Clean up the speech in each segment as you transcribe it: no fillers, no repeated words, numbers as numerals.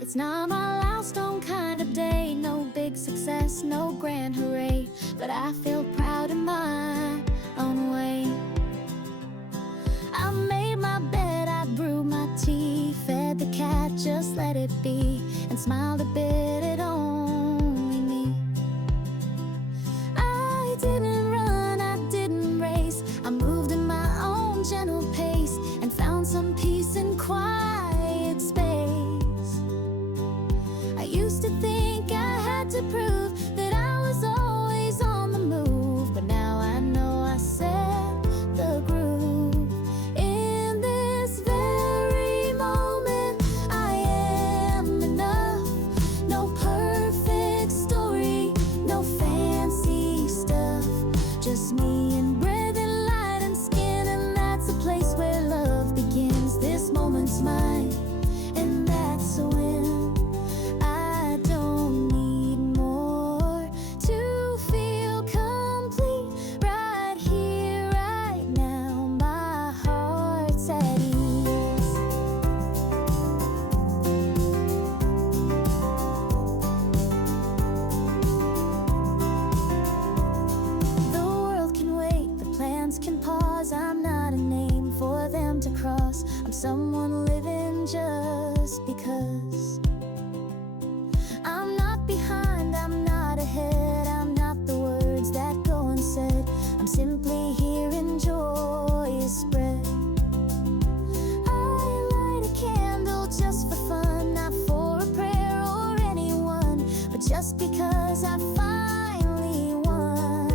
It's not my milestone kind of day, no big success, no grand hooray, but I feel proud in my own way. I made my bed, I brewed my tea, fed the cat, just let it be, and smiled a bit at only me. I didn't run, I didn't race, I moved in my own gentle pace, and found some peace in quiet space. I used to think I had to prove that I was always on the move, but now I know I set the groove. In this very moment, I am enough. No perfect story, no fancy stuff, just me and breath and light and skin, and that's a place where love begins. This moment's mine, and that's a win. I don't need more to feel complete. Right here, right now, my heart's at ease. The world can wait, the plans can pause. I'm not a name for them to cross. I'm someone living just because. I'm not behind, I'm not ahead, I'm not the words that go unsaid. I'm simply here in joyous spread. I light a candle just for fun, not for a prayer or anyone, but just because I finally won.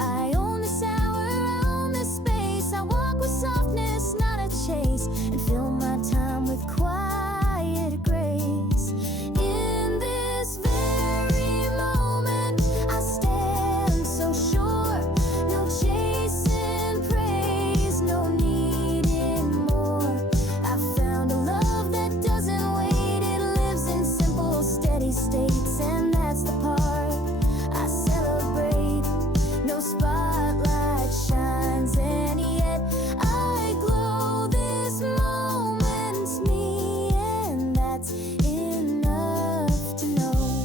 I own this hour, I own this space. I walk with softness, not a chase, and fill my time with quiet grace. In this very moment, I stand so sure. No chasing praise, no needing more. I found a love that doesn't wait. It lives in simple, steady states, and that's the part I celebrate. No spotlight shines, and yet I glow. This moment's me, and that's enough to know.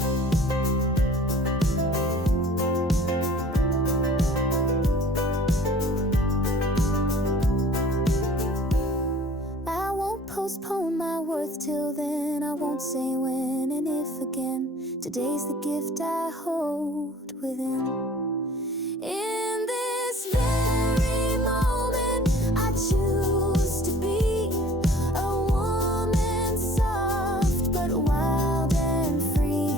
I won't postpone my worth till then. I won't say when and if again. Today's the gift I hold within. In this very moment, I choose to be a woman, soft but wild and free.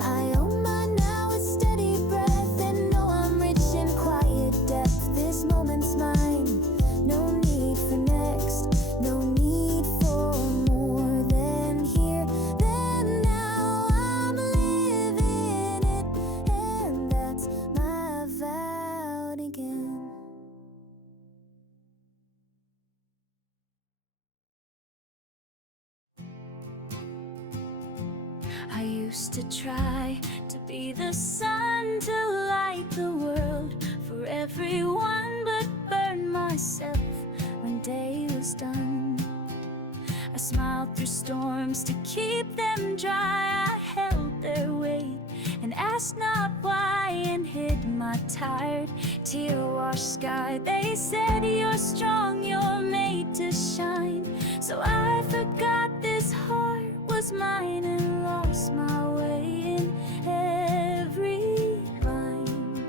I own mine now with steady breath, and know I'm rich in quiet depth. This moment's mine, no need for next, no need for more than here, then now. I'm living it, and that's my vow again. I used to try to be the sun to light the world for everyone, but burned myself when day was done. I smiled through storms to keep them dry. I held their weight and asked not why, and hid my tired, tear-washed sky. They said, you're strong, you're made to shine. So I forgot this heart was mine, and lost my way in every line.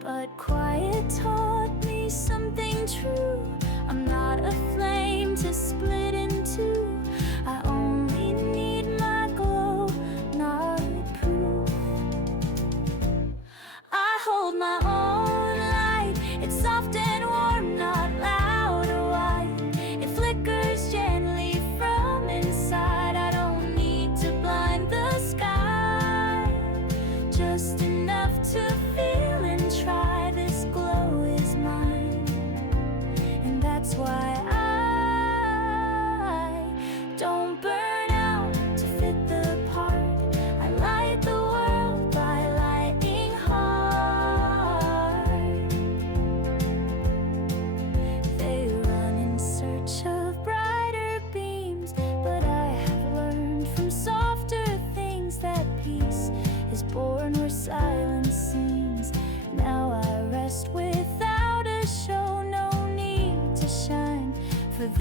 But quiet taught me something true. I'm not a flame to split in two. I only need my glow, not proof. I hold my own light. It's soft and warm, not loud or wide. It flickers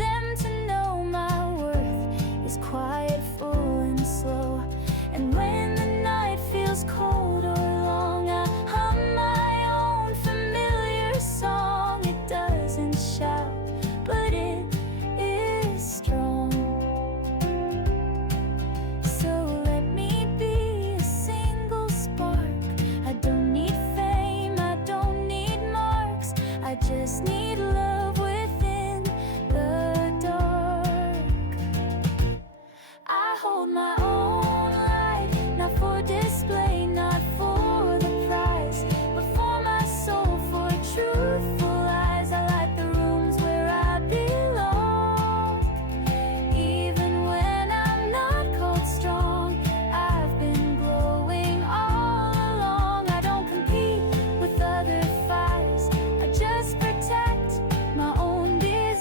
them to know my worth is quiet, full, and slow. And when the night feels cold or long, I hum my own familiar song. It doesn't shout, but it is strong. So let me be a single spark. I don't need fame, I don't need marks. I just need love within the dark. I hold my own light, not for display, not for the prize, but for my soul, for truthful eyes. I light the rooms where I belong. Even when I'm not called strong, I've been glowing all along. I don't compete with other fires, I just protect my own desires.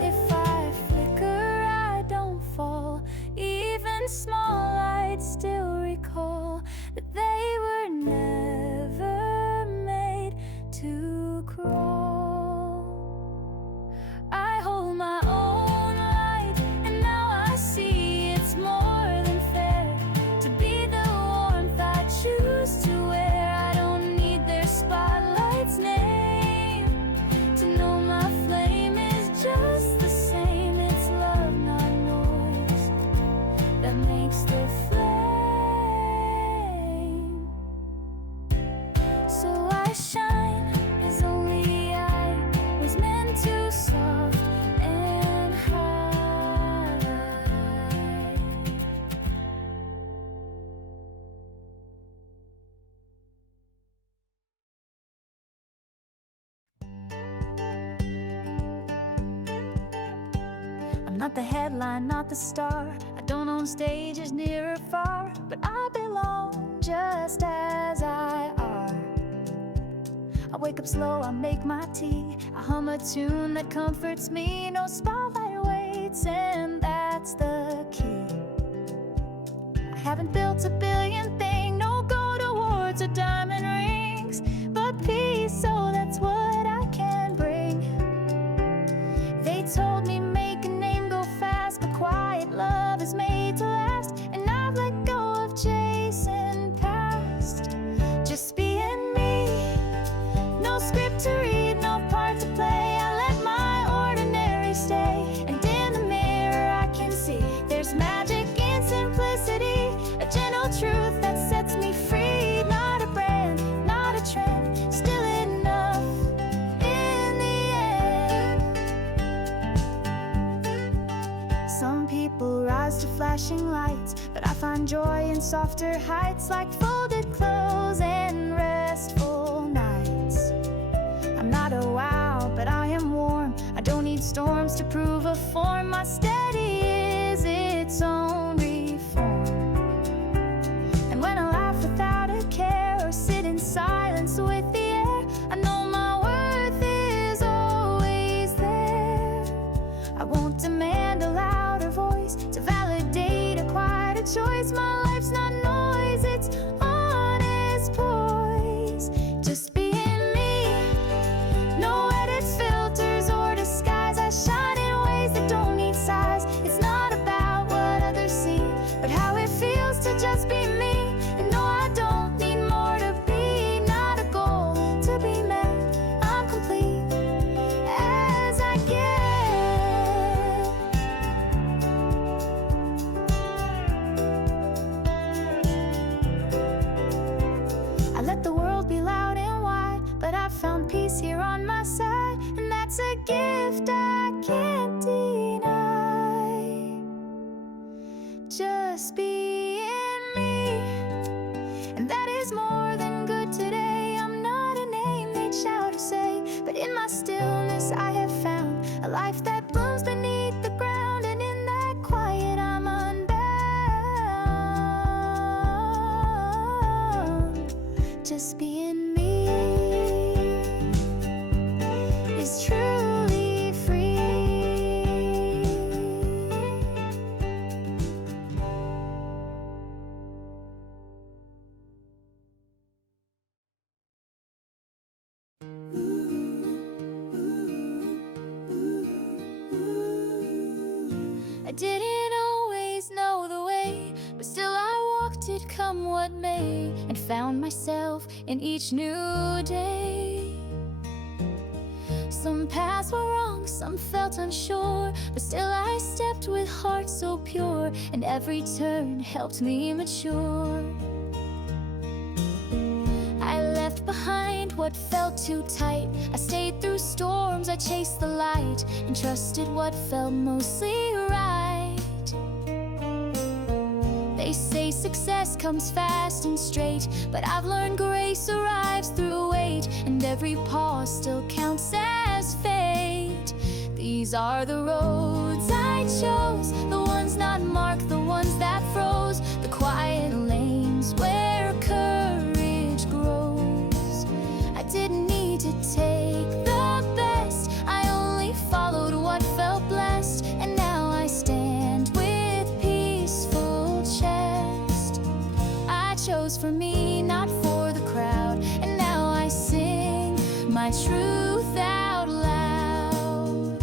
If I flicker, I don't fall. Even small lights still recall that they were never made to crawl. I hold my own light, and now I see it's more than fair to be the warmth I choose to wear. I don't need their spotlight's name to know my flame is just the same. It's love, not noise, that makes the flame. So I shine as only I was meant to, soft and high. I'm not the headline, not the star. I don't own stages near or far, but I belong just as I are. I wake up slow, I make my tea, I hum a tune that comforts me. No spotlight waits, and that's the key. I haven't built a billion thing, no gold awards or diamond rings, but peace, so that's what I can bring. They told me make a name go fast, but quiet love is made to last, and I've let go of chasing past. Just being me, no script to read, no part to play. I let my ordinary stay, and in the mirror I can see there's magic in simplicity, a gentle truth that sets me free. Not a brand, not a trend, still enough in the end. Some people rise to flashing lights, but I find joy in softer heights, like folded clothes and restful nights. I'm not a wow, but I am warm. I don't need storms to prove a form. My steady is its own reform. And when I laugh without a care, or sit in silence with the air, I know my worth is always there. I won't demand a louder voice to validate a quieter choice. My life's not noise, it's honest poise. Just being me, no edits, filters, or disguise. I shine in ways that don't need size. It's not about what others see, but how it feels to just be me. And no, I don't need more to be, not a goal to be met. I'm complete as I get. I let the world be loud and wide, but I found peace here on my side, and that's a gift I can't deny. Just being me, and that is more than good today. I'm not a name they'd shout or say, but in my stillness I have found a life that blooms beneath the ground, and in that quiet I'm unbound. Just being me is truly free. Ooh. come what may, and found myself in each new day. Some paths were wrong, some felt unsure, but still I stepped with heart so pure, and every turn helped me mature. I left behind what felt too tight. I stayed through storms, I chased the light, and trusted what felt mostly right. They say success comes fast and straight, but I've learned grace arrives through wait, and every pause still counts as fate. These are the roads I chose, the ones not marked, the ones that froze, the quiet lanes where courage grows. I didn't need to take the best, I only followed what felt blessed, and now I stand with peaceful chest. I chose for me, not for the crowd, and now I sing my truth out loud.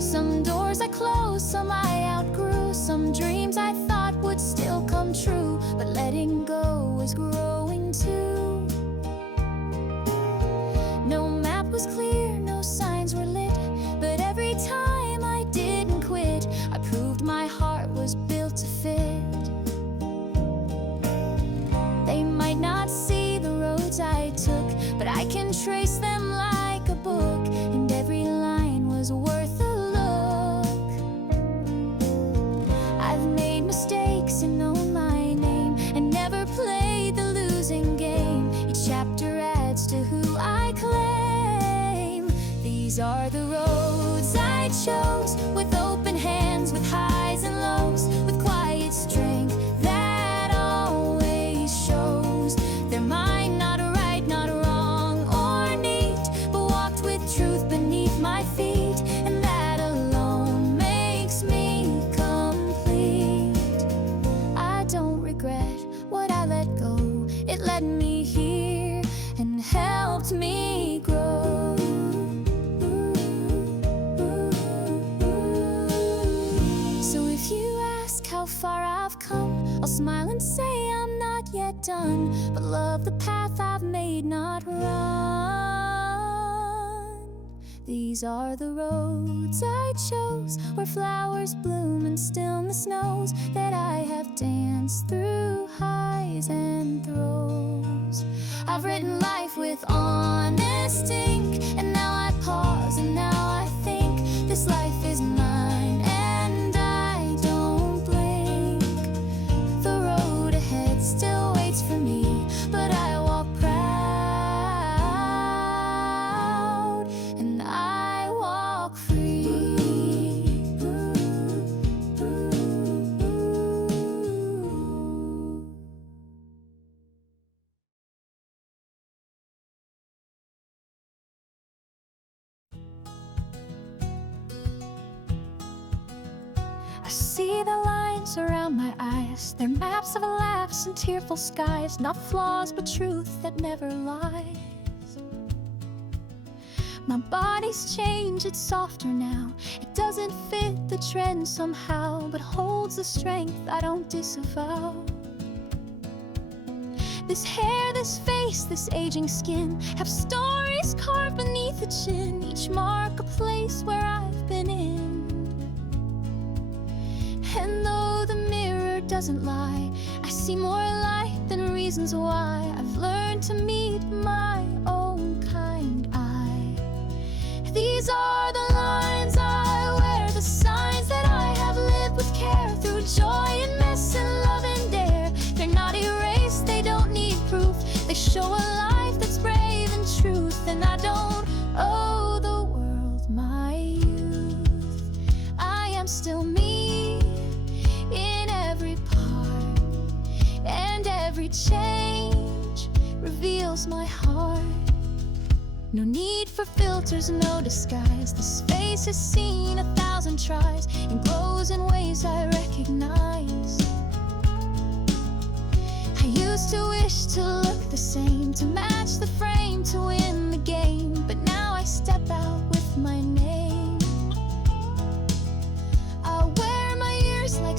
Some doors I closed, some I outgrew, some dreams I thought would still come true, but letting go was growing too. No map was clear, no signs were lit, but every time I didn't quit, I proved my heart was built to fit. They might not see the roads I took, but I can trace them like a book, and every line was worth a look. I've made mistakes and known my name, and never played the losing game. Each chapter adds to who I claim. These are the roads I chose, with open hands, with highs and lows, with quiet strength that always shows. They're mine, not right, not wrong or neat, but walked with truth beneath my feet, and that alone makes me complete. I don't regret what I let go, it led me here and helped me grow. So if you ask how far I've come, I'll smile and say I'm not yet done, but love the path I've made, not run. These are the roads I chose, where flowers bloom and stillness knows that I have danced through highs and throws. I've written life with honest ink, and now I pause and now I think this life is mine, and I don't blink. The road ahead still waits for me, but I walk proud, and I walk free. I see the lines around my eyes, they're maps of laughs and tearful skies, not flaws but truth that never lies. My body's changed, it's softer now, it doesn't fit the trend somehow, but holds the strength I don't disavow. This hair, this face, this aging skin have stories carved beneath the chin, each mark a place where I've been in. And though the mirror doesn't lie, I see more light than reasons why. I've learned to meet my own kind eye. These are the lines I wear, the signs that I have lived with care, through joy and mess and love and dare. They're not erased, they don't need proof, they show a life that's brave and truth. And I don't owe the world my youth, I am still me in every part, and every change reveals my heart. No need for filters, no disguise, this face has seen 1,000 tries and glows in ways I recognize. I used to wish to look the same, to match the frame, to win the game, but now I step out with my name. I wear my ears like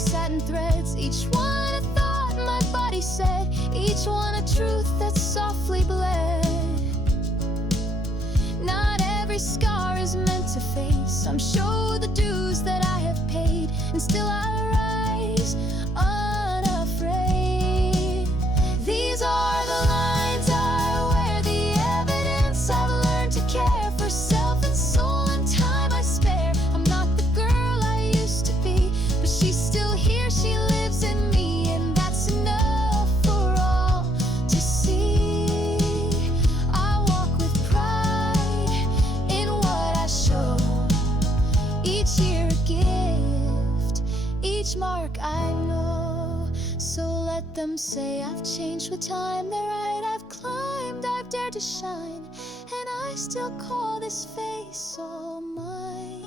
Every scar is meant to face. I'm sure the dues that I have paid, and still I rise unafraid. These are the lines I wear, the evidence I've learned to care for self and soul and time I spare. I'm not the girl I used to be, but she's still here, she lives in me, and that's enough for all to see. I walk with pride in what I show, each year a gift, each mark I know. So let them say I've changed with time, they're right, I've climbed, I've dared to shine, and I still call this face all mine.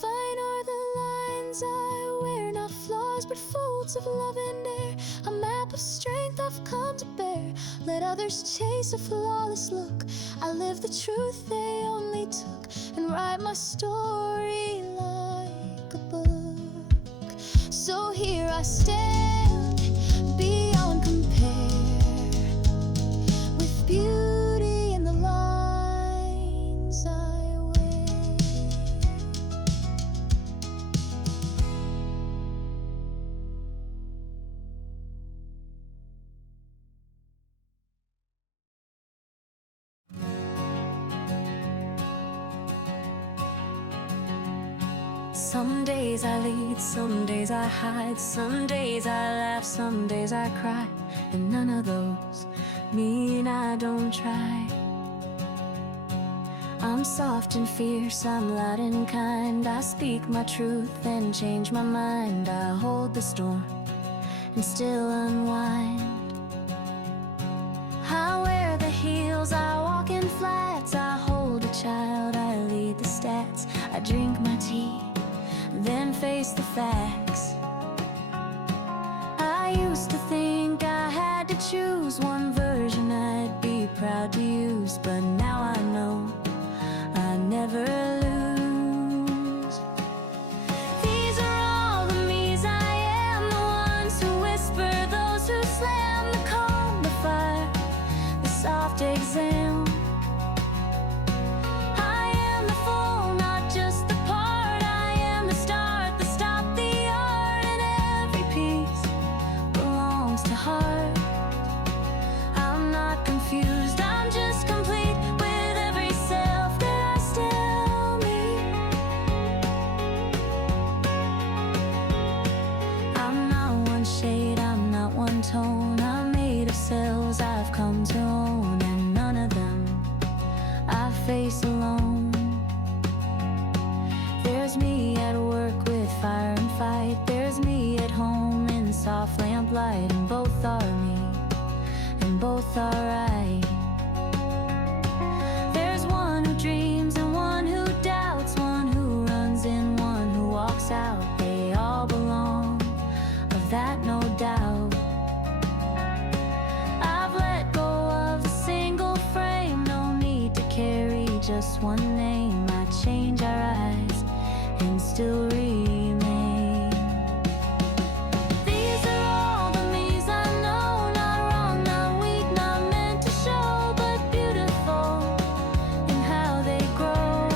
Fine are the lines I wear, not flaws but folds of love and air, a map of strength I've come to bear. Let others chase a flawless look, I live the truth they only took, and write my story like a book. So here I stand, beyond compare, with beauty in the lines I wear. Some days I lead, some days I hide, some days I laugh, some days I cry, and none of those mean I don't try. I'm soft and fierce, I'm loud and kind, I speak my truth and change my mind. I hold the storm and still unwind. I wear the heels, I walk in flats, I hold a child, I lead the stats. I drink my tea, then face the facts. I used to think I had to choose one version I'd be proud to use, but now I know I never lose. These are all the me's I am, the ones who whisper, those who slam, the calm, the fire, the soft exam. I am the full, not just the part. I am the start, the stop, the art, and every piece belongs to heart. I'm not confused, I'm just complete with every self that I still meet. I'm not one shade, I'm not one tone, I'm made of cells I've come to own, and none of them I face alone. There's me at work with fire and fight, there's me at home in soft lamplight, and both are me, and both are right. There's one who dreams and one who doubts, one who runs in, one who walks out. They all belong, of that no doubt. I've let go of a single frame, no need to carry just one name. I change, I rise, and still remain. These are all the me's I know, not wrong, not weak, not meant to show, but beautiful in how they grow.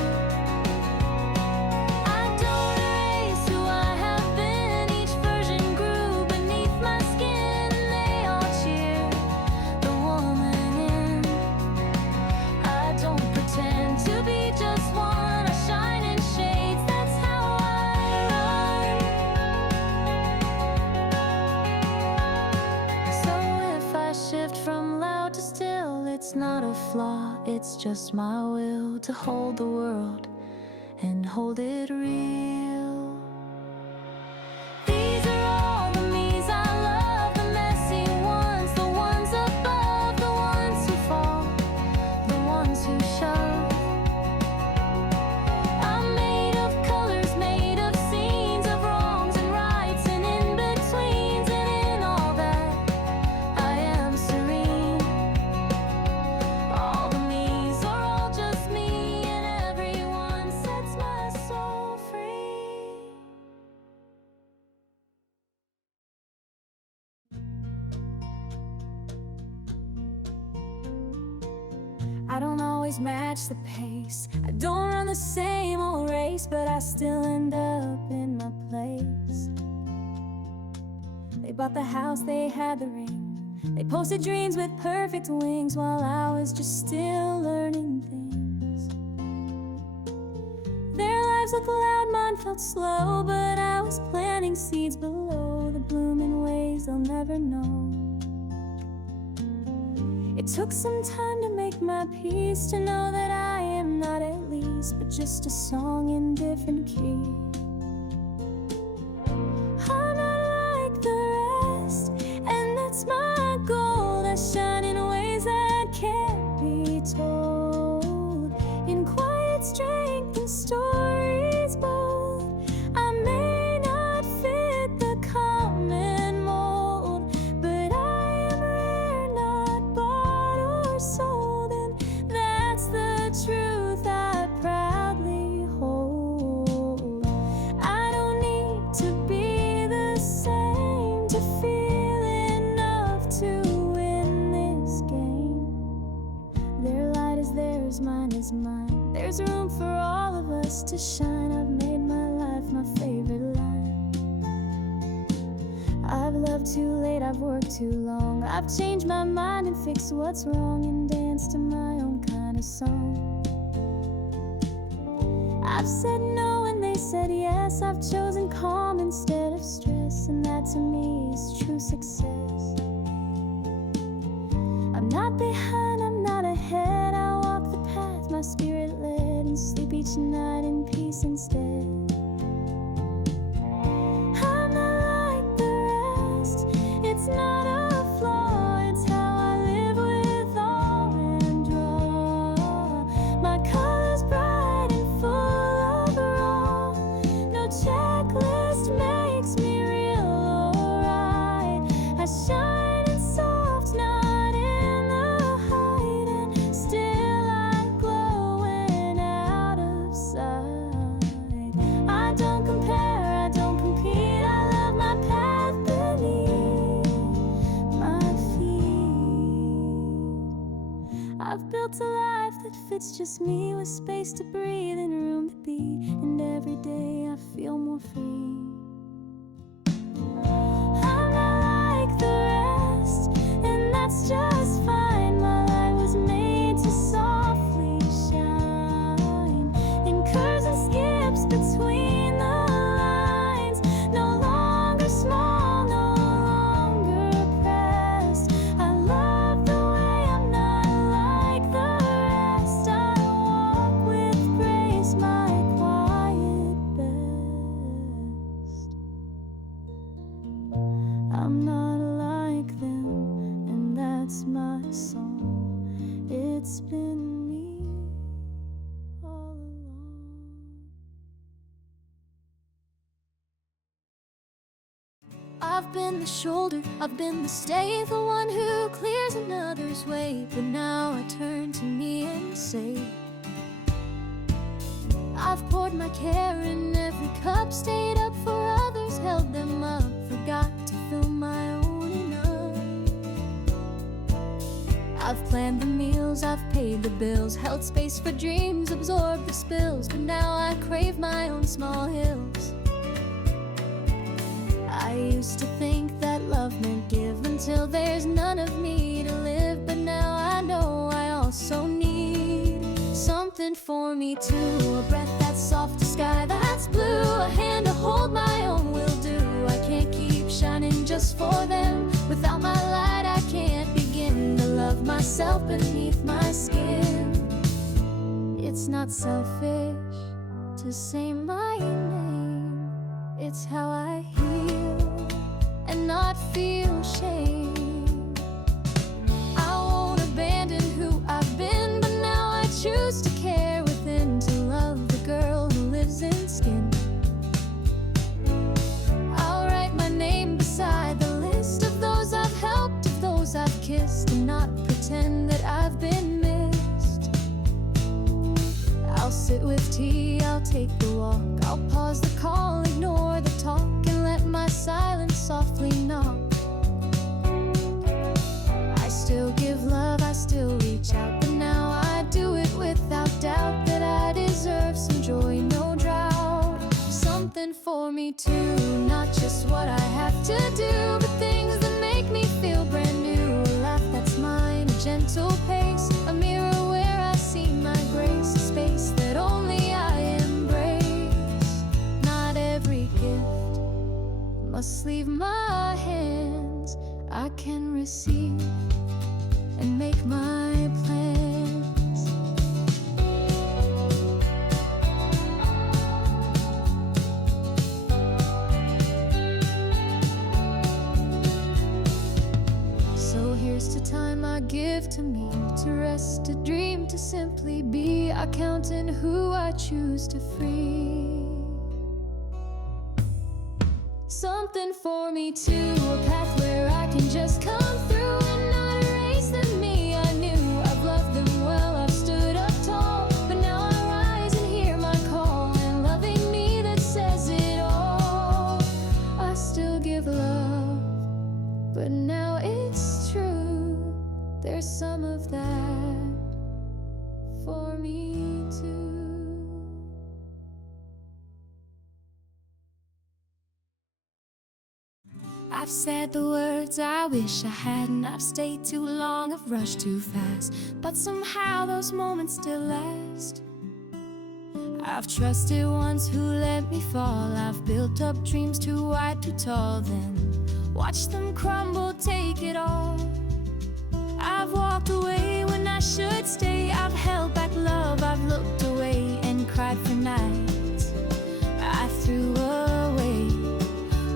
I don't erase who I have been, each version grew beneath my skin, and they all cheer the woman in. I don't pretend to be just one, I shine in shades, that's how I run. So if I shift from loud to still, it's not a flaw, it's just my will to hold the world and hold it real. These are all the me's I love, the messy ones, the ones above, the ones who fall, the ones who shove. I'm made of colors, made of scenes, of wrongs and rights and in-betweens, and in all that I am serene. All the me's are all just me, and everyone sets my soul free. I don't always match the pace. I don't run the same old race, but I still end up in my place. They bought the house, they had the ring. They posted dreams with perfect wings while I was just still learning things. Their lives looked loud, mine felt slow, but I was planting seeds below the blooming ways they'll never know. It took some time to make my peace, to know that I am not at least, but just a song in different key. I'm not like the rest, and that's my goal. I shine in ways that can't be told, in quiet strength and stories bold. I may not fit the common mold, but I am rare, not bought or sold, and that's the truth I proudly hold. I don't need to be the same to feel enough to win this game. Their light is theirs, mine is mine. There's room for all of us to shine. I've made my life my favorite line. I've loved too late, I've worked too long. I've changed my mind and fixed what's wrong, and danced to my own kind of song. I've said no and they said yes. I've chosen calm instead of stress, and that to me is true success. I'm not behind, I'm not ahead. I walk the path my spirit led, and sleep each night in peace instead. I'm not like the rest. It's not a flaw, it's how I live with awe and draw. My colors bright and full of raw. No checklist makes me real or right. I shine in soft, not in the height, and still I glow when out of sight. I don't compare, I don't compete. I love my path beneath my feet. I've built a life that fits just me, with space to breathe and room to be, and every day I feel more free. I'm not like the rest, and that's just fine. My light was made to softly shine, in curves and skips between the lines. No longer small, no longer pressed. I love the way I'm not like the rest. I walk with grace, my quiet best. I'm not like them, and that's my song. It's been me all along. I've been the shoulder, I've been the stay, the one who clears another's way. But now I turn to me and say, I've poured my care in every cup, stayed up for others, held them up, forgot to fill my own enough. I've planned the meals, I've paid the bills, held space for dreams, absorbed the spills, but now I crave my own small hills. I used to think that love meant give, until there's none of me to live. But now I know I also need something for me too. A breath that's soft, a sky that's blue, a hand to hold my own will do. I can't keep shining just for them. Without my light I can't begin to love myself beneath my skin. It's not selfish to say my name. It's how I heal and not feel shame. I won't abandon who I've been, but now I choose to care within, to love the girl who lives in skin. I'll write my name beside the list of those I've helped, of those I've kissed, and not pretend that I've been missed. I'll sit with tea, I'll take the walk, I'll pause the call, ignore the talk, and let my silence softly knock. I still give love, I still reach out, but now I me too. Not just what I have to do, but things that make me feel brand new. A laugh that's mine, a gentle pace, a mirror where I see my grace, a space that only I embrace. Not every gift must leave my hands. I can receive and make my plans. So here's to time I give to me, to rest, to dream, to simply be. I count in who I choose to free. Something for me too, a path where I can just come through and not erase the me I knew. I've loved them well, I've stood up tall, but now I rise and hear my call, and loving me that says it all. I still give love, but now it's true. There's some of that for me too. I've said the words I wish I hadn't. I've stayed too long, I've rushed too fast, but somehow those moments still last. I've trusted ones who let me fall. I've built up dreams too wide, too tall, then watched them crumble, take it all. I've walked away when I should stay. I've held back love, I've looked away and cried for nights I threw away.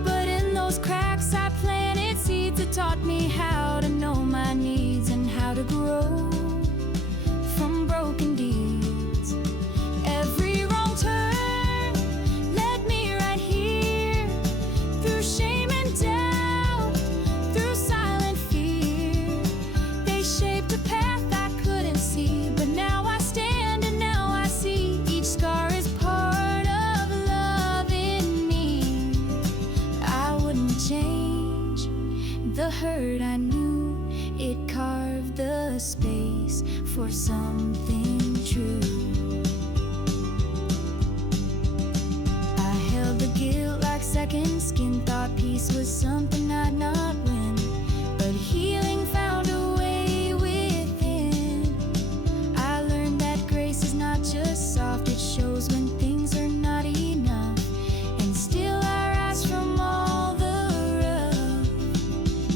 But in those cracks I planted seeds that taught me how to know my needs and how to grow from broken deeds. Every wrong turn led me right here, through shame and doubt, through silent fear. They shaped a path I couldn't see, but now I stand and now I see each scar is part of love in me. I wouldn't change the hurt I knew. It carved the space for something true. I held the guilt like second skin, thought peace was something I'd not win, but healing found a way within. I learned that grace is not just soft, it shows when things are not enough, and still I rise from all the rough.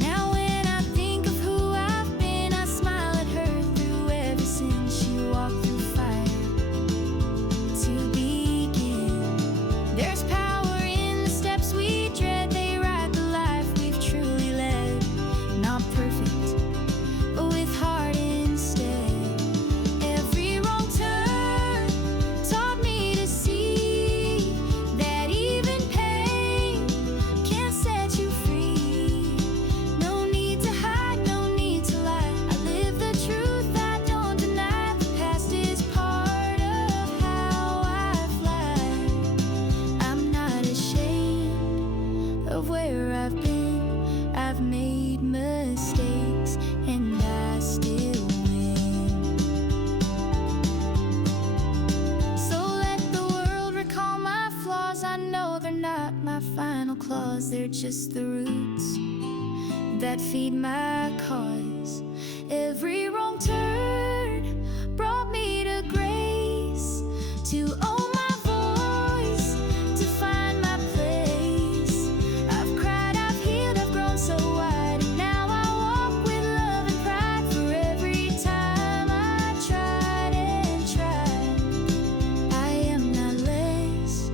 Now when I think of who I've been, I smile at her through every sin. She walked through fire to begin. There's power in the steps we tread, they write the life we've truly led. Not perfect, but with heart instead. Every wrong turn taught me to see that even pain can set you free. No need to hide, no need to lie. I live the truth, I don't deny. The past is part of how I fly. I'm not ashamed of where I've been. I've made mistakes and I still win. So let the world recall my flaws. I know they're not my final claws, they're just the roots that feed my cause. Every wrong turn brought me to grace, to own my voice, to find my place. I've cried, I've healed, I've grown so wide, and now I walk with love and pride. For every time I tried and tried, I am not less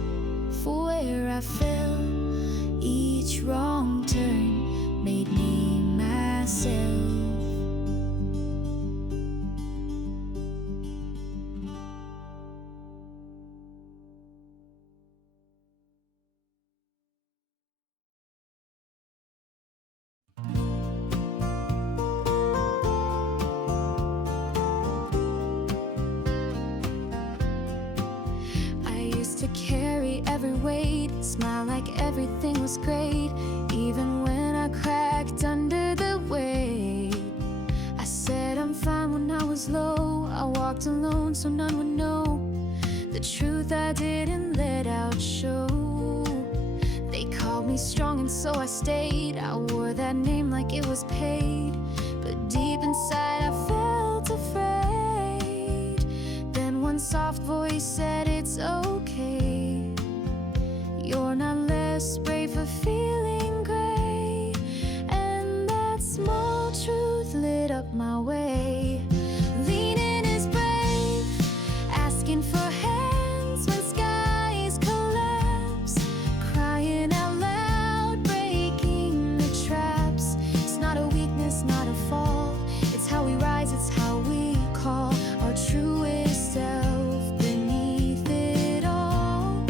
for where I fell. Each wrong turn made me myself. I used to carry every weight, smile like everything was great, even when I cracked under the weight. I said I'm fine when I was low. I walked alone so none would know the truth I didn't let out show. They called me strong and so I stayed. I wore that name like it was paid, but deep inside I felt afraid. Then one soft voice said it's okay. You're not less brave for feeling gray. And that small truth lit up my way. Leaning is brave, asking for hands when skies collapse, crying out loud, breaking the traps. It's not a weakness, not a fall. It's how we rise, it's how we call our truest self beneath it all.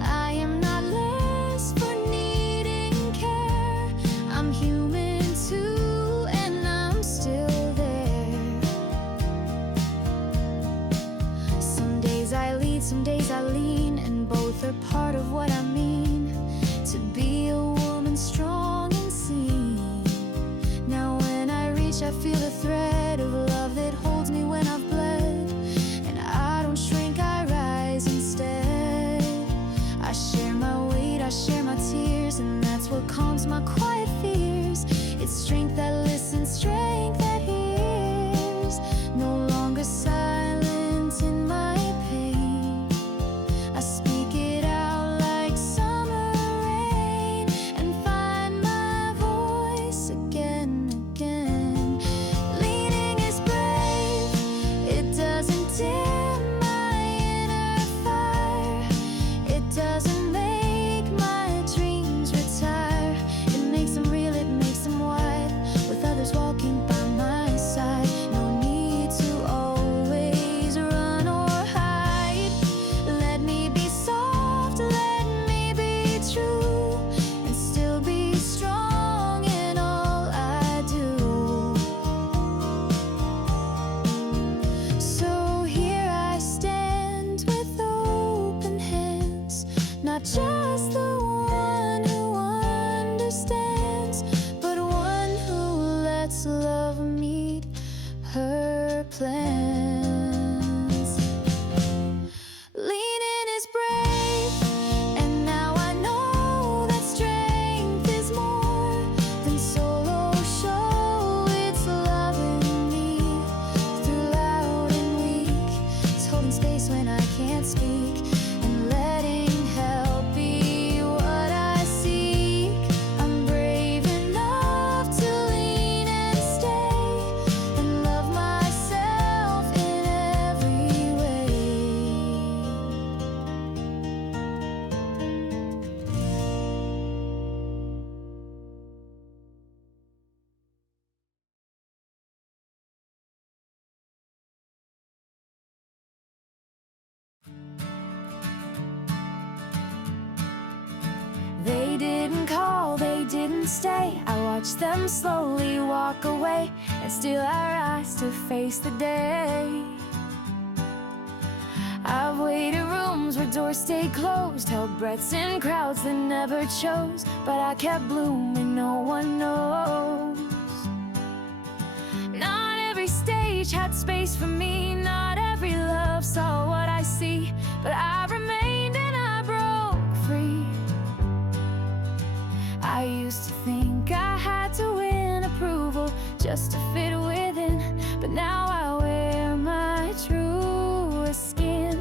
I am not less for needing care. I'm human too, and I'm still there. Some days I lead, some days I lean, and both are part of what I mean to be a woman strong and seen. Now when I reach, I feel the thread of love that holds me when I've bled, and I don't shrink, I rise instead. I share my weight, I share my tears, and that's what calms my quiet fears. It's strength that listens, strength that hears. No longer silent in my pain. I speak it out like summer rain and find my voice again, again. Leaning is brave, it doesn't dim my inner fire. It doesn't make my dreams retire. It makes them real, it makes them wide, with others walking by my side. No need to always run or hide. Let me be soft, let me be true, and still be strong in all I do. So here I stand with open hands, not just the one who understands, but one who lets love meet her plans. Leaning is brave, and now I know that strength is more than solo show. It's loving me through loud and weak. It's holding space when I can't speak, and letting help be what I seek. I'm brave enough to lean and stay, and love myself in every way. They didn't call, they didn't stay. I watched them slowly walk away, and still I rise to face the day. I've waited rooms where doors stayed closed, held breaths in crowds that never chose, but I kept blooming, no one knows. Not every stage had space for me, not every love saw what I see, but I remained and I broke free. I used to think I had to win approval just to fit within, but now I wear my truest skin.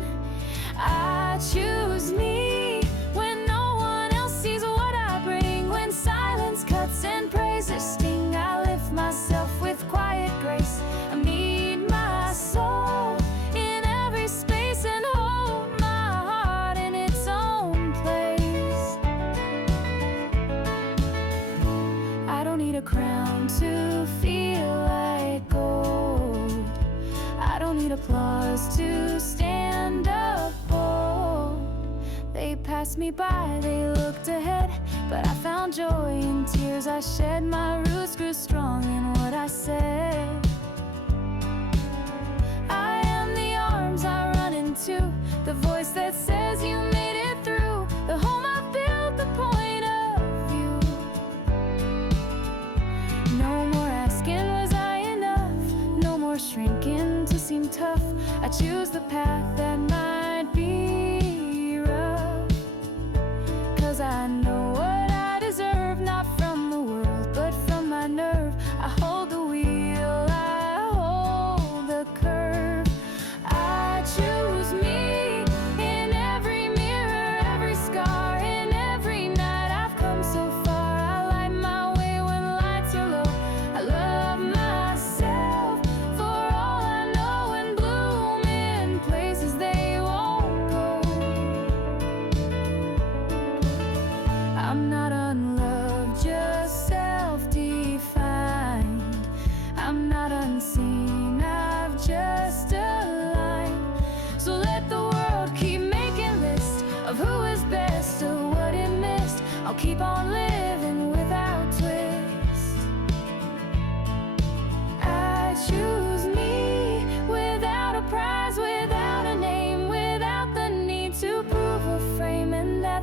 I choose me when no one else sees what I bring. When silence cuts and praises sting, I lift myself with quiet grace. I meet my soul in every space and hold my heart in its own place. I don't need a crown to feel like gold. I don't need applause to stand up bold. They passed me by, they looked ahead, but I found joy in tears I shed. My roots grew strong in what I said. I am the arms I run into, the voice that says you made it through, the home I've built, the point of view. No more asking, was I enough? No more shrinking to seem tough. I choose the path that might be rough, 'cause I know what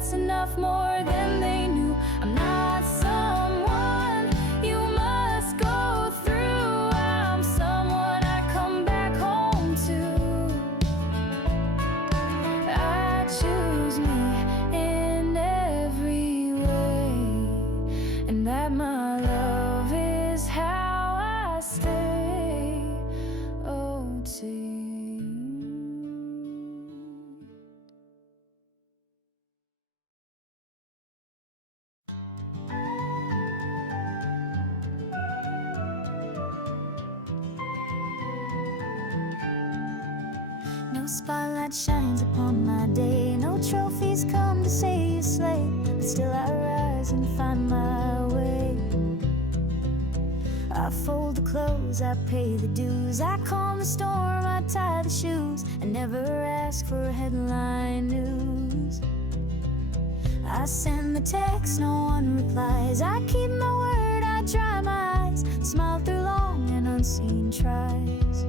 that's enough more than they knew. I'm not someone you must go through. I'm someone I come back home to. I choose me in every way, and that my love is how I stay. Oh, to you. No spotlight shines upon my day, no trophies come to say you slay, but still I rise and find my way. I fold the clothes, I pay the dues, I calm the storm, I tie the shoes, I never ask for headline news. I send the text, no one replies, I keep my word, I dry my eyes, smile through long and unseen tries.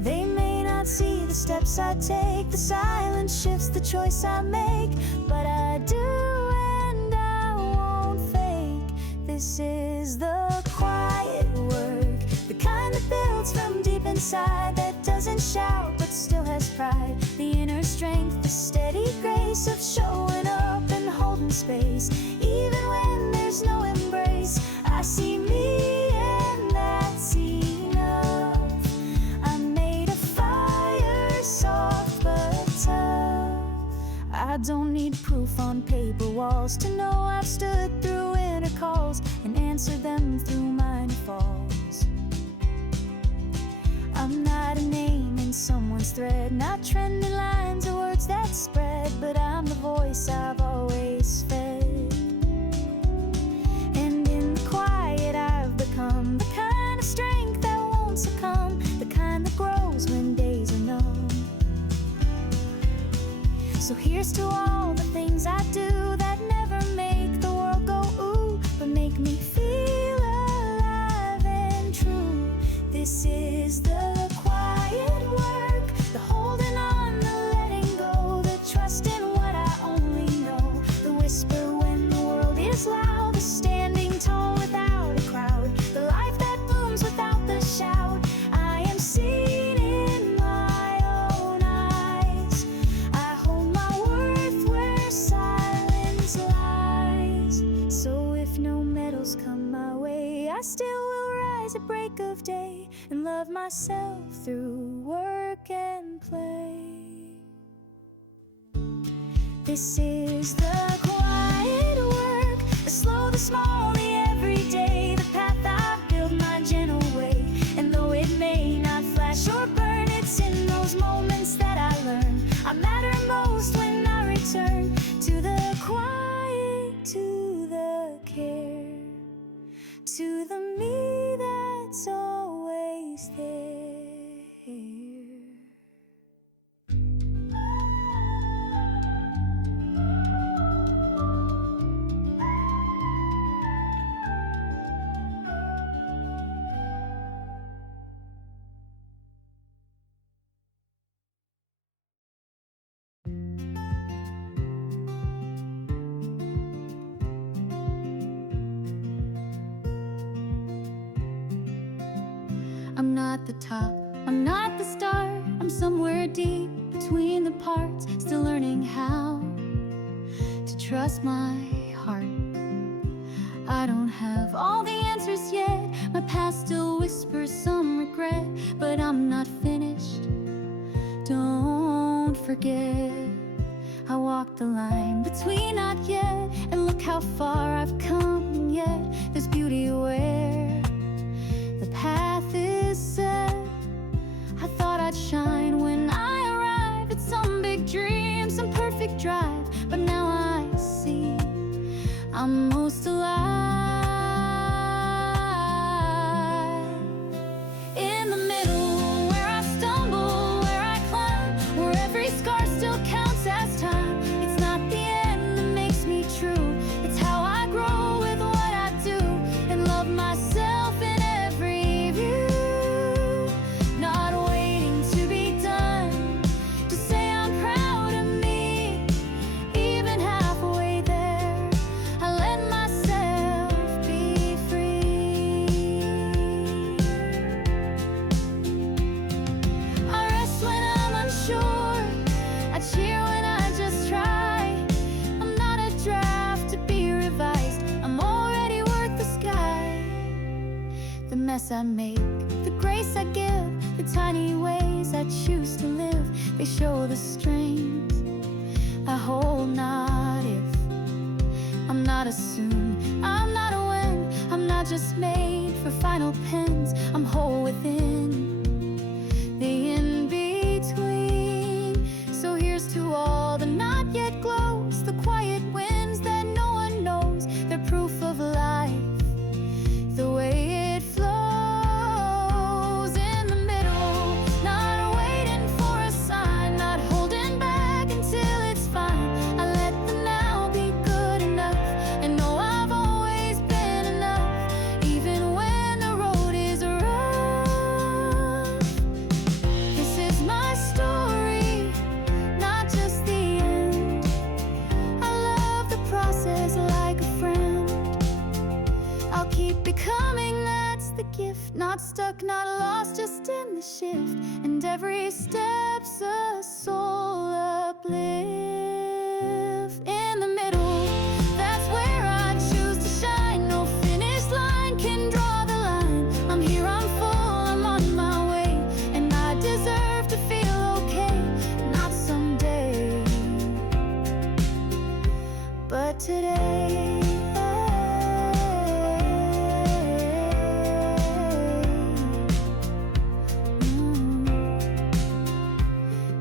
They may not see the steps I take, the silence shifts the choice I make, but I do and I won't fake. This is the quiet work, the kind that builds from deep inside, that doesn't shout but still has pride. The inner strength, the steady grace of showing up and holding space, even when there's no embrace. I see me and that's enough. I'm made of fire, soft but tough. I don't need proof on paper walls to know I've stood through winter calls and answered them through minor falls. I'm not a name in someone's thread, not trending lines or words that spread, but I'm the voice I've always fed. And in the quiet I've become the kind of strength that won't succumb, the kind that grows when days are numb. So here's to all the things I do that never make the world go ooh, but make me feel alive and true. This is the quiet work, the holding on, the letting go, the trust in what I only know, the whisper when the world is loud, the standing tall without a crowd, the life that blooms without the shout. I am seen in my own eyes, I hold my worth where silence lies. So if no medals come my way, I still will rise at break of day and love myself through work and play. This is the quiet work, the slow, the small, the everyday, the path I've built my gentle way. And though it may not flash or burn, it's in those moments that I learn I matter most when I return to the quiet, to the care, to the me that's always there. I'm not the top, I'm not the star, I'm somewhere deep between the parts, still learning how to trust my heart. I don't have all the answers yet, my past still whispers some regret, but I'm not finished, don't forget. I walk the line between not yet, and look how far I've come, and yet there's beauty where the path is set. I thought I'd shine when I arrived at some big dream, some perfect drive, but now I see I'm most alive. In the middle, where I stumble, where I climb, where every scar still counts as time. It's not the end that makes me true, it's how I grow with what I do, and love myself in every view. Not waiting to be done to say I'm proud of me. mess I make, the grace I give, the tiny ways I choose to live. They show the strength I hold, not if. I'm not a soon, I'm not a when. I'm not just made for final pens. I'm whole within the in-between. So here's to all the not yet glows, the quiet wins that no one knows. They're proof of life, the way it flows in the middle. Not waiting for a sign, not holding back until it's fine. I let the now be good enough, and know I've always been enough, even when the road is rough. This is my story, not just the end. I love the process like a friend. I'll keep becoming, that's the gift. Not stuck, not lost, just in the shift. And every step's a soul uplift. In the middle, that's where I choose to shine. No finish line can draw the line. I'm here, I'm full, I'm on my way. And I deserve to feel okay. Not someday, but today.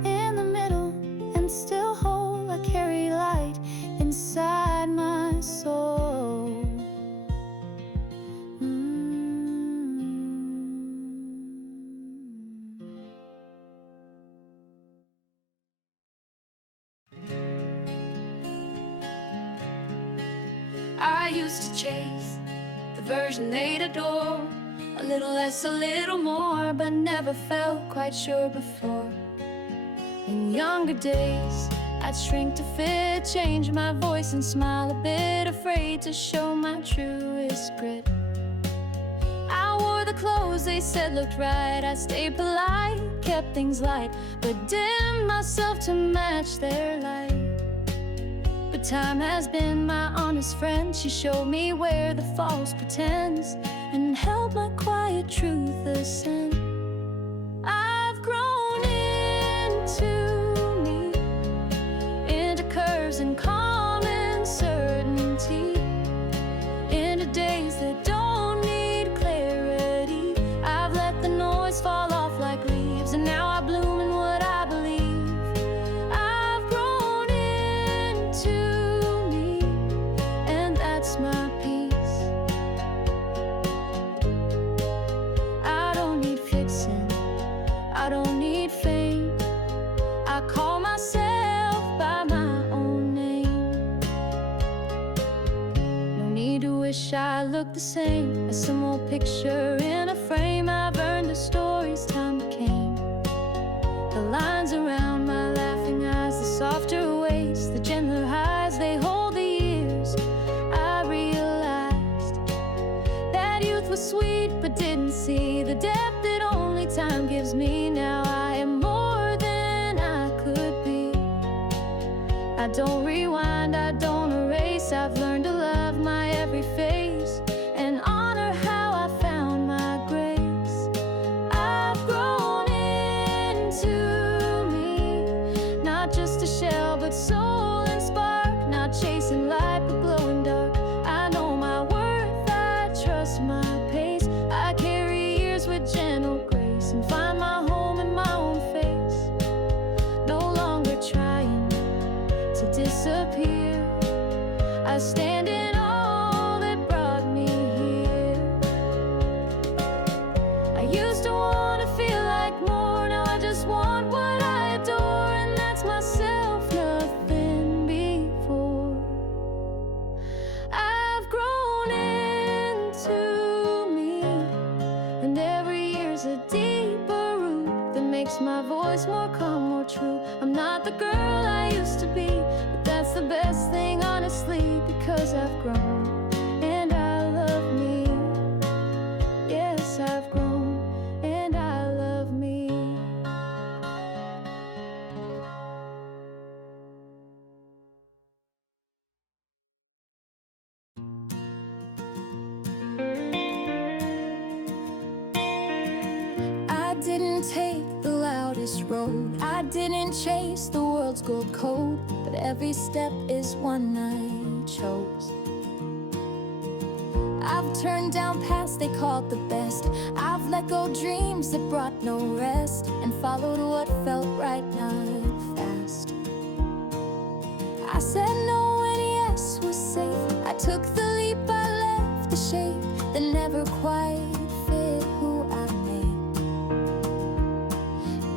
In the middle and still whole, I carry light inside my soul. I used to chase the version they'd adore, a little less, a little more, but never felt quite sure before. In younger days, I'd shrink to fit, change my voice and smile a bit, afraid to show my truest grit. I wore the clothes they said looked right, I stayed polite, kept things light, but dimmed myself to match their light. But time has been my honest friend. She showed me where the false pretends and held my quiet truth ascend. I've grown into me, into curves and calm and certainty, into days that don't need clarity. I've let the noise fall off like leaves, and now I bloom in what I believe. I've grown into me, and that's my peace. I don't need fixing, I don't need fame. I call myself by my own name. No need to wish I looked the same as some old picture in a frame. I've earned the stories time became, the lines around my laughing eyes, the softer ways, the gentler highs, they hold the years. I realized that youth was sweet but didn't see the depth that only time gives me. Now I am more than I could be. I don't rewind, I don't erase. I've learned to love my every phase and honor how I found my grace. I've grown into me, not just a shell but soul and spark, not chasing light but glowing dark. I know my worth, I trust my pace. I carry years with gentle grace and find my home in my own face. No longer trying to disappear, I stand in all that brought me here. I used to want to feel like more, now I just want what I adore, and that's myself, nothing before. I've grown into me, and every year's a deeper root that makes my voice more calm, more true. I'm not the girl I used to be, but that's the best thing, honestly, because I've grown and I love me. Yes, I've grown and I love me. road. I didn't chase the world's gold code, but every step is one I chose. I've turned down paths they called the best. I've let go dreams that brought no rest, and followed what felt right, not fast. I said no and yes was safe. I took the leap, I left the shape that never quite fit who I made.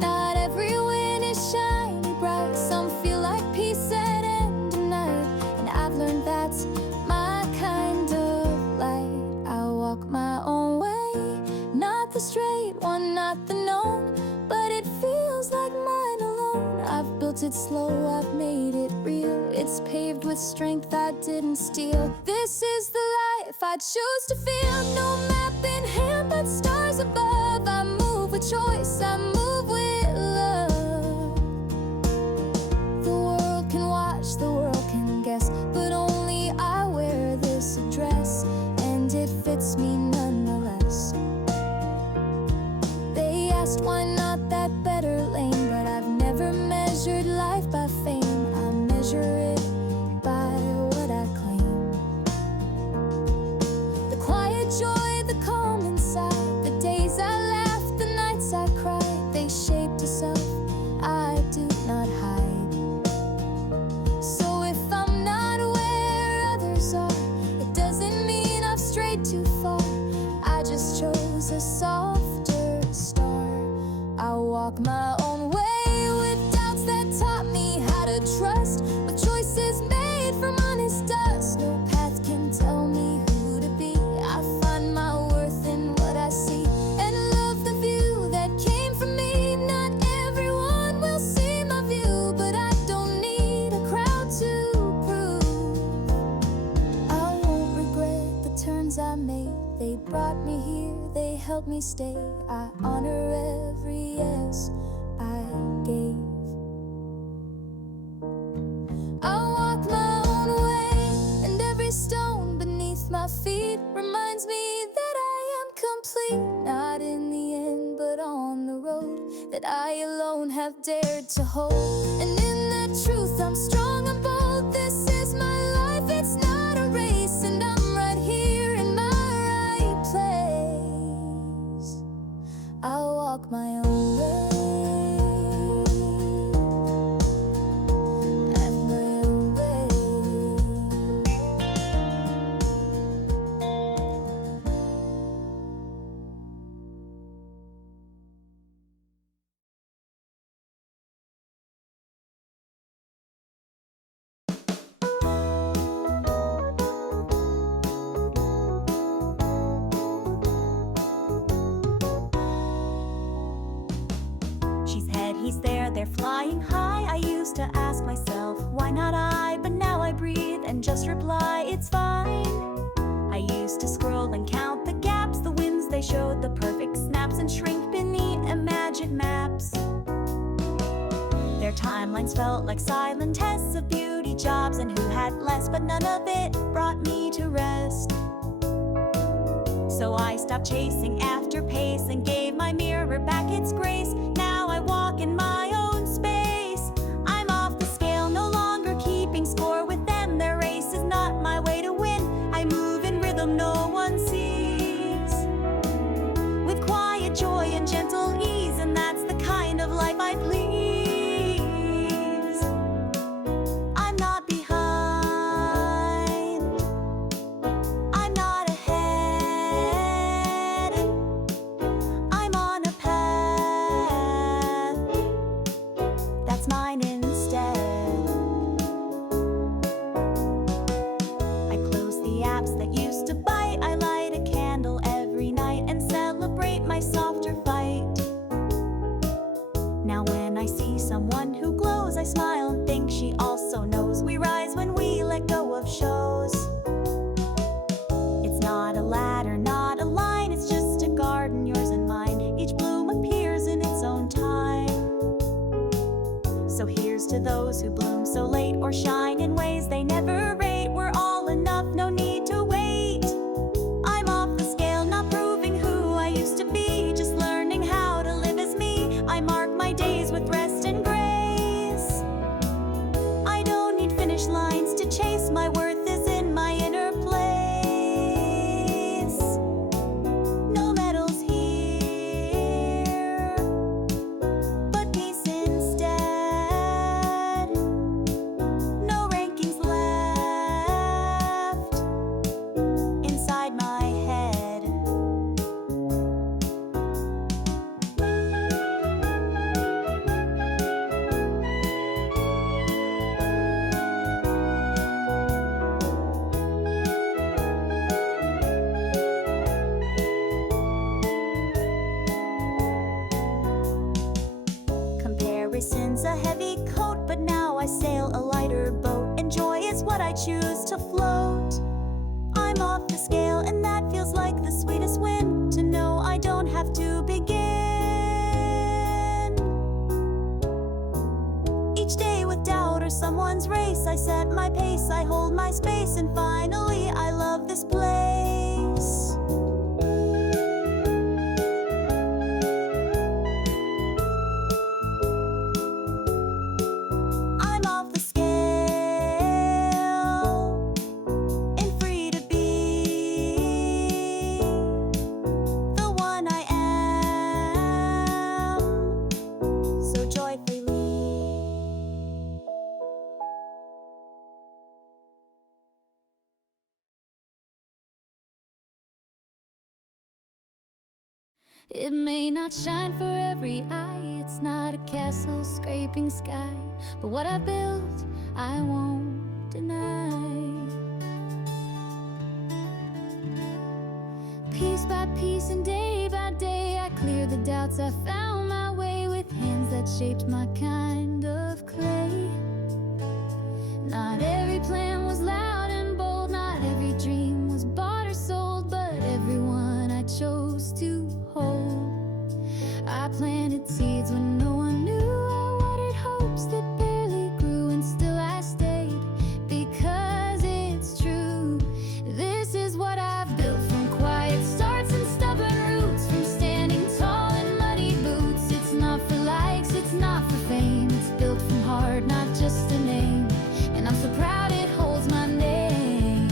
Not every win is shiny bright. Some feel like peace at end of night, and I've learned that's my kind of light. I walk my own way, not the straight one, not the known, but it feels like mine alone. I've built it slow, I've made it real. It's paved with strength I didn't steal. This is the life I choose to feel. No map in hand, but stars above. I move with choice, I move with love. The world can watch, the world can guess, but only I wear this address, and it fits me nonetheless. They asked why not that better lane, but I've never measured life by fame. I measure it by what I claim. The quiet joy, the calm inside, the days I laughed, the nights I cried, they shaped a self I do not hide. So if I'm not where others are, it doesn't mean I've strayed too far. I just chose a softer star. I walk my own way with doubts that taught me how to trust, with choices made from honest dust. No path can tell me who to be. I find my worth in what I see, and love the view that came from me. Not everyone will see my view, but I don't need a crowd to prove. I won't regret the turns I made. They brought me here, they helped me stay. I honor every yes I gave. I walk my own way, and every stone beneath my feet reminds me that I am complete. Not in the end, but on the road that I alone have dared to hold. And in that truth I'm strong and bold. This is my life, it's not a race, and I'm right here in my right place. I walk my own way. At my own way. She's head, he's there, they're flying high. I used to ask myself, why not I? But now I breathe and just reply, it's fine. I used to scroll and count the gaps. The winds, they showed the perfect snaps, and shrink beneath imagined maps. Their timelines felt like silent tests of beauty jobs, and who had less, but none of it brought me to rest. So I stopped chasing after pace and gave my mirror back its grace. Now I walk in my own space. I'm off the scale, no longer keeping score with them. Their race is not my way to win. I move in rhythm no one sees, with quiet joy and gentle ease, and that's the kind of life I please. I'm not behind, I'm not ahead, I'm on a path that's mine instead. I close the apps that used to bite. I light a candle every night and celebrate my softer fight. Now when I see someone who glows, I smile and think she also knows we rise when we let go of shows. It's not a ladder, not a line, it's just a garden, yours and mine. Each bloom appears in its own time. So here's to those who bloom so late or shine in ways they never rate. We're all enough, no need to wait. I'm off the scale, not proving who I used to be, just learning how to live as me. I mark my days with every sin's a heavy coat, but now I sail a lighter boat, and joy is what I choose to float. I'm off the scale, and that feels like the sweetest win, to know I don't have to begin. Each day with doubt or someone's race, I set my pace, I hold my space, and finally I love this place. I'm off the scale and free to be the one I am, so joyfully. It may not shine for every eye, it's not a castle scraping sky, but what I built, I won't deny. Piece by piece and day by day, I cleared the doubts, I found my way with hands that shaped my kind of clay. Not every plan was loud and bold, not every dream was bought or sold, but every one I chose to hold. I planted seeds when no one knew, I watered hopes that barely grew, and still I stayed because it's true. This is what I've built, from quiet starts and stubborn roots, from standing tall in muddy boots. It's not for likes, it's not for fame, it's built from heart, not just a name, and I'm so proud it holds my name.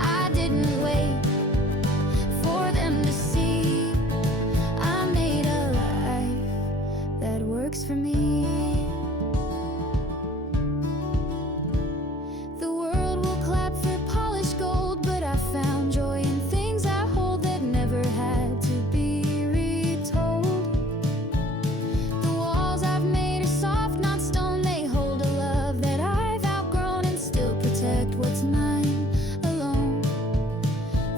I didn't wait for them to see I made a life that works for me. The world will clap for polished gold, but I found joy in things I hold that never had to be retold. The walls I've made are soft, not stone, they hold a love that I've outgrown, and still protect what's mine alone.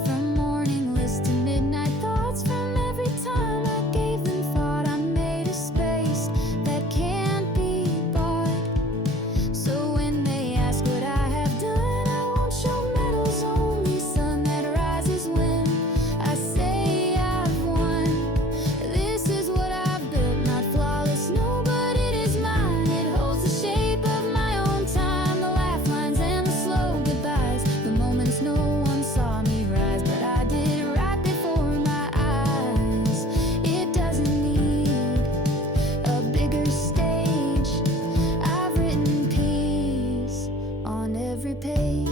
From morning list to midnight thoughts, from every time I gave them thought, I made a space that can't be bought. So when they ask what I have done, I won't show medals, only sun that rises when I say I've won. This is what I've built, not flawless, no, but it is mine. It holds the shape of my own time, the laugh lines and the slow goodbyes, the moments no one saw me rise, but I did right before my eyes. It doesn't need a bigger stage. I've written peace on every page.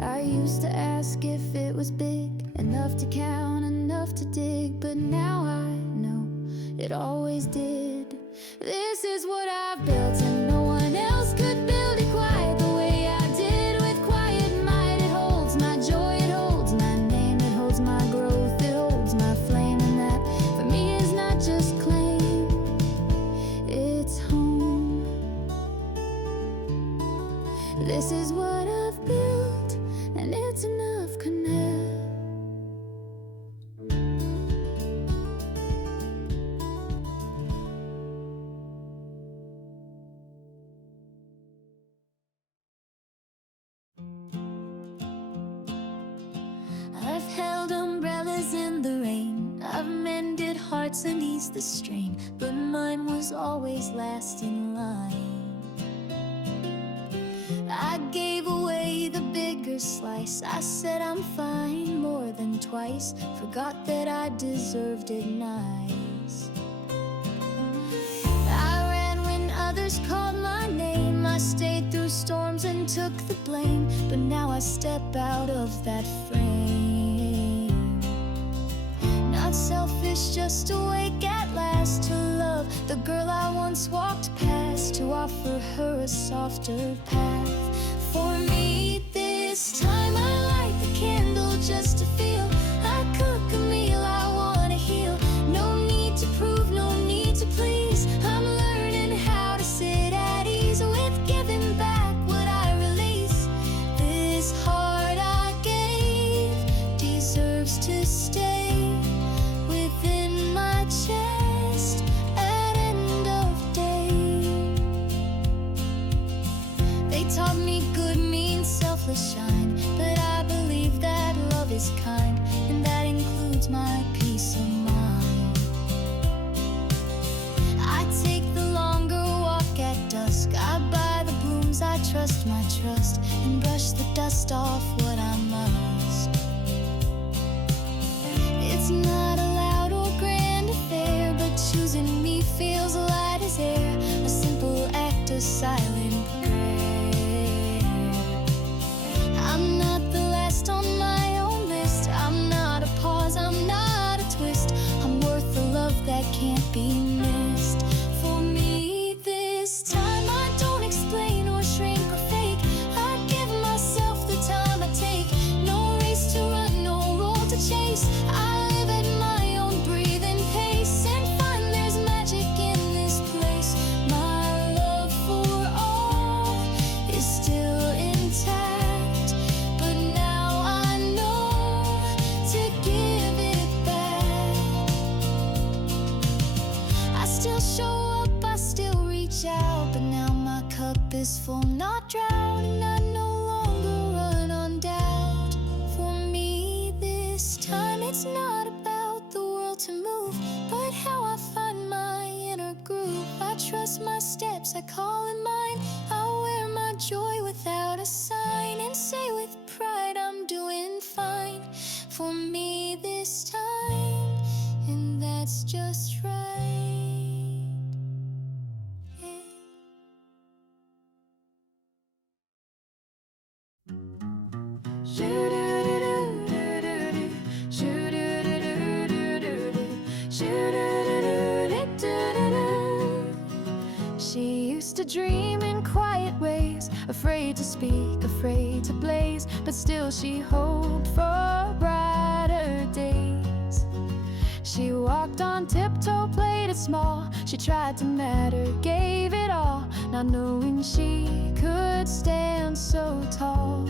I used to ask if it was big enough to count, enough to dig, but now I know it always did. This is what I've built, and no one else could build it quite the way I did, with quiet might. It holds my joy, it holds my name, it holds my growth, it holds my flame, and that for me is not just claim, it's home. This is what I've built, and it's enough connect. I've held umbrellas in the rain, I've mended hearts and eased the strain, but mine was always last in line. I gave away the bigger slice, I said I'm fine more than twice, forgot that I deserved it nice. I ran when others called my name, I stayed through storms and took the blame, but now I step out of that frame. Not selfish, just awake at last, to love the girl I once walked past, to offer her a softer path. For me this time I light the candle just to feel, I cook a meal I wanna heal. No need to prove, no need to please, I'm learning how to sit at ease with giving back what I release. This heart I gave deserves to stay within my chest. trust my trust and brush the dust off what I must. It's not a loud or grand affair, but choosing me feels light as air, a simple act of silent prayer. I'm not the last on my own list, I'm not a pause, I'm not a twist, I'm worth the love that can't be missed. For me this time I don't explain or shrink or fake, I give myself the time I take, no race to run, no role to chase, I live at my own breathing pace and find there's magic in this place. My love for all is still intact, but now I know to give it back. I still show up, I still reach out, but now my cup is full, not drowning. I no longer run on doubt. For me this time it's not about the world to move, but how I find my inner groove. I trust my steps, I call it mine, I wear my joy without a sign and say with pride I'm doing fine. For me this time, and that's just right. She used to dream in quiet ways, afraid to speak, afraid to blaze, but still she hoped for brighter days. She walked on tiptoe, played it small, she tried to matter, gave it all, not knowing she could stand so tall.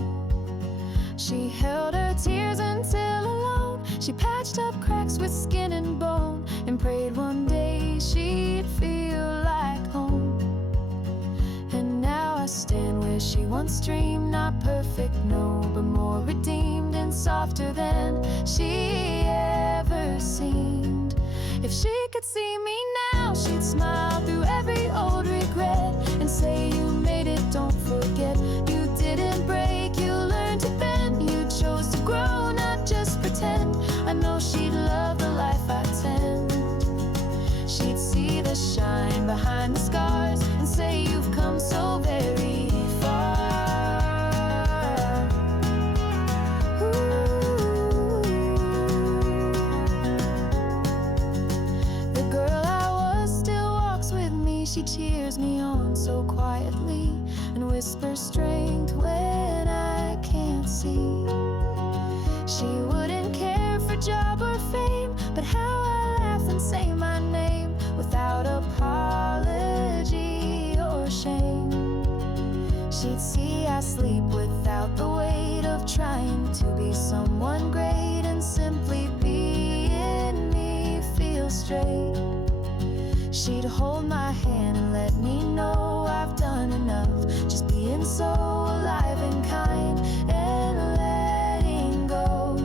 She held her tears until alone, she patched up cracks with skin and bone, and prayed one day she'd feel like home. And now I stand where she once dreamed, not perfect, no, but more redeemed and softer than she ever seemed. If she could see me now, she'd smile through every old regret and say, you made it, don't forget, you didn't break, you learned to bend, you chose to grow, not just pretend. I know she'd love the life I tend. She'd see the shine behind the scars and say, you've come so very far. Ooh. The girl I was still walks with me, she cheers me on so quietly and whispers strength when I can't see. She wouldn't care for job or fame, but how I laugh and say my name without apology or shame. She'd see I sleep without the weight of trying to be someone great, and simply being me feel straight. She'd hold my hand and let me know I've done enough, just being so alive and kind and letting go.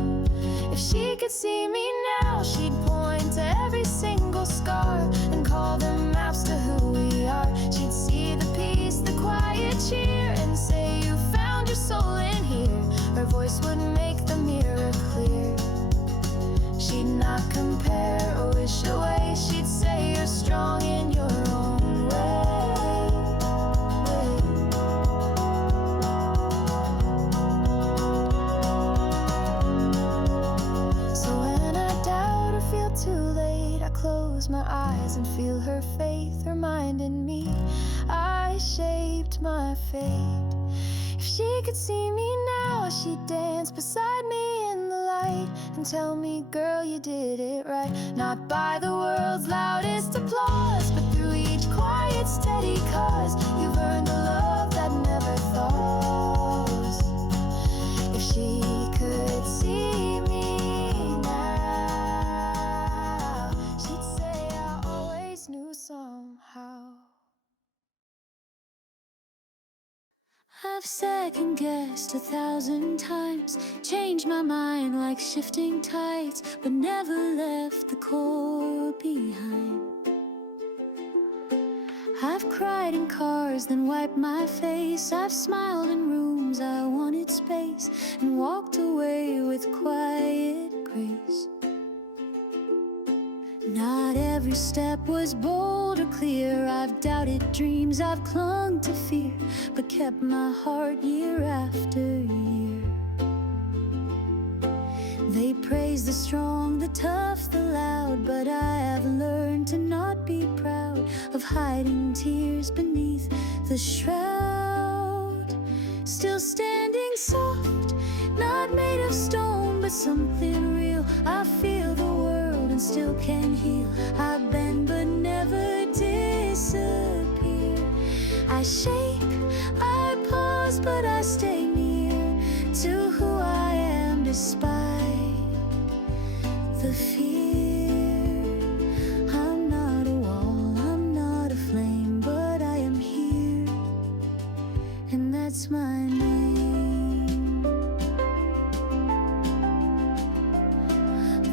If she could see me now, she'd point to every single scar and call them maps to who we are. She'd see the peace, the quiet cheer, and say, you found your soul in here. Her voice would make the mirror clear. She'd not compare or wish away, she'd say, you're strong in your own way. So when I doubt or feel too late, I close my eyes and feel her faith reminding me I shaped my fate. If she could see me now, she'd dance beside me in the light and tell me, girl, you did it right. Not by the world's loudest applause, but through each quiet, steady cause. You've earned a love that never thaws. If she could see me now, she'd say I always knew somehow. I've second-guessed 1,000 times, changed my mind like shifting tides, but never left the core behind. I've I've cried in cars, then wiped my face. I've smiled in rooms I wanted space, and walked away with quiet grace. Not every step was bold or clear. I've doubted dreams, I've clung to fear, but kept my heart year after year. They praise the strong, the tough, the loud, but I have learned to not be proud of hiding tears beneath the shroud. Still standing soft, not made of stone, but something real. I feel the world and still can heal. I bend but never disappear. I shake, I pause, but I stay near to who I am despite the fear. I'm not a wall, I'm not a flame, but I am here, and that's my name.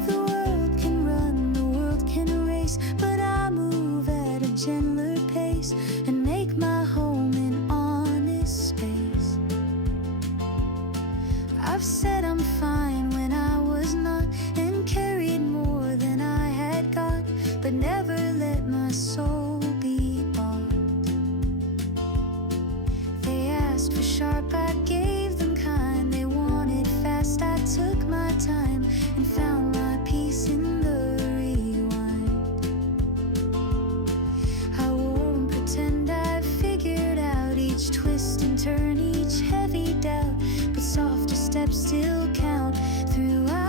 The world can run, the world can erase, but I move at a gentler pace and make my home in honest space. I've said I'm fine when I was not, and carried more than I had got, but never let my soul be bought. They asked for sharp, I gave them kind. They wanted fast, I took my time and found my peace in the rewind. I won't pretend I've figured out each twist and turn, each heavy doubt, but softer steps still count throughout.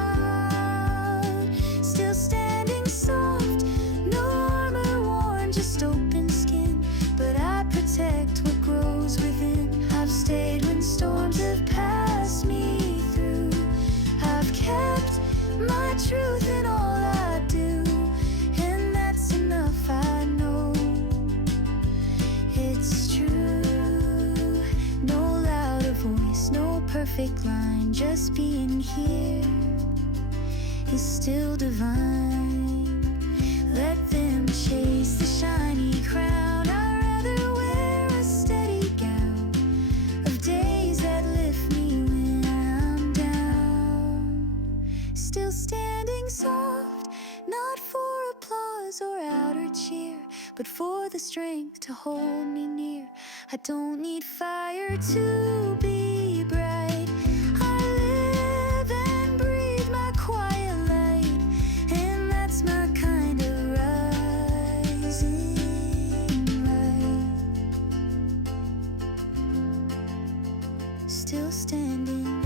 Still standing soft, no armor worn, just open skin, but I protect what grows within. I've stayed when storms have passed me through. I've kept my truth in all I do, and that's enough, I know. It's true. No louder voice, no perfect line, just being here is still divine. Let them chase the shiny crown. I'd rather wear a steady gown of days that lift me when I'm down. Still standing soft, not for applause or outer cheer, but for the strength to hold me near. I don't need fire to be bright. I live and breathe my quiet light, and that's my kind of rising light. Still standing